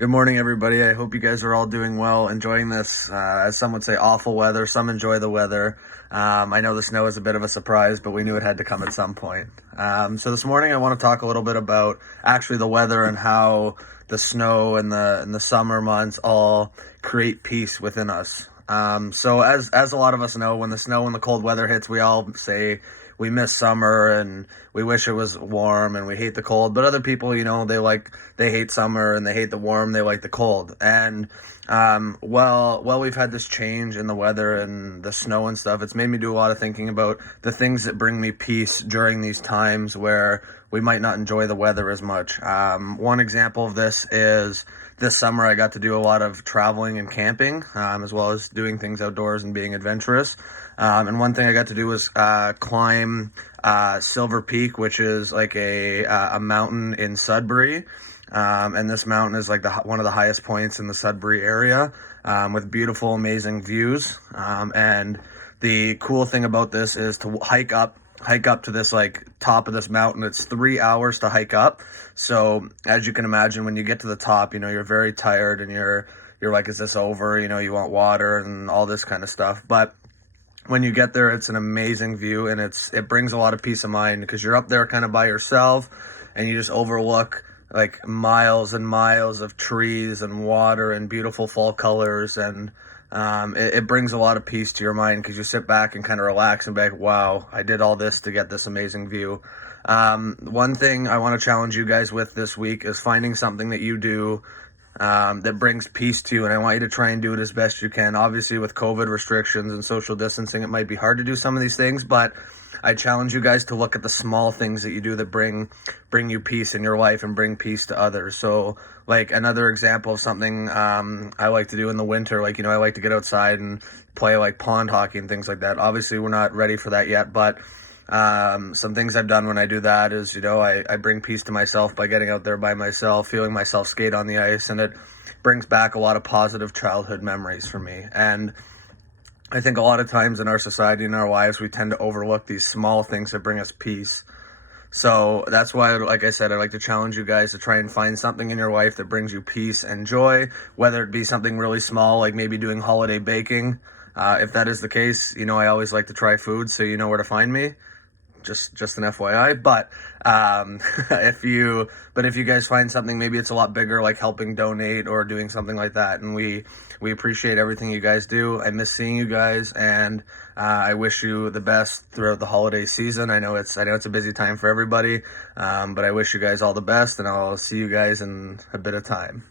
Good morning, everybody. I hope you guys are all doing well, enjoying this, as some would say, awful weather. Some enjoy the weather. I know the snow is a bit of a surprise, but we knew it had to come at some point. So this morning, I want to talk a little bit about actually the weather and how the snow and the summer months all create peace within us. So as a lot of us know, when the snow and the cold weather hits, we all say we miss summer and we wish it was warm and we hate the cold. But other people, they hate summer and they hate the warm, they like the cold. And well, we've had this change in the weather and the snow and stuff. It's made me do a lot of thinking about the things that bring me peace during these times where we might not enjoy the weather as much. One example of this is this summer I got to do a lot of traveling and camping, as well as doing things outdoors and being adventurous. And one thing I got to do was climb Silver Peak, which is like a mountain in Sudbury. And this mountain is like one of the highest points in the Sudbury area, with beautiful, amazing views. And the cool thing about this is to hike up to this like top of this mountain. It's 3 hours to hike up. So as you can imagine, when you get to the top, you're very tired and you're like, is this over? You want water and all this kind of stuff. But when you get there, it's an amazing view, and it brings a lot of peace of mind because you're up there kind of by yourself and you just overlook like miles and miles of trees and water and beautiful fall colors. And it brings a lot of peace to your mind because you sit back and kind of relax and be like, wow, I did all this to get this amazing view. One thing I want to challenge you guys with this week is finding something that you do that brings peace to you, and I want you to try and do it as best you can. Obviously, with COVID restrictions and social distancing, it might be hard to do some of these things, but I challenge you guys to look at the small things that you do that bring you peace in your life and bring peace to others. So, like another example of something I like to do in the winter, I like to get outside and play like pond hockey and things like that. Obviously, we're not ready for that yet, but some things I've done when I do that is, I bring peace to myself by getting out there by myself, feeling myself skate on the ice, and it brings back a lot of positive childhood memories for me. And I think a lot of times in our society and our lives, we tend to overlook these small things that bring us peace. So that's why, like I said, I'd like to challenge you guys to try and find something in your life that brings you peace and joy, whether it be something really small, like maybe doing holiday baking. If that is the case, I always like to try food, so you know where to find me. Just an FYI, but if you guys find something, maybe it's a lot bigger, like helping donate or doing something like that, and we appreciate everything you guys do. I miss seeing you guys, and I wish you the best throughout the holiday season. I know it's a busy time for everybody, but I wish you guys all the best, and I'll see you guys in a bit of time.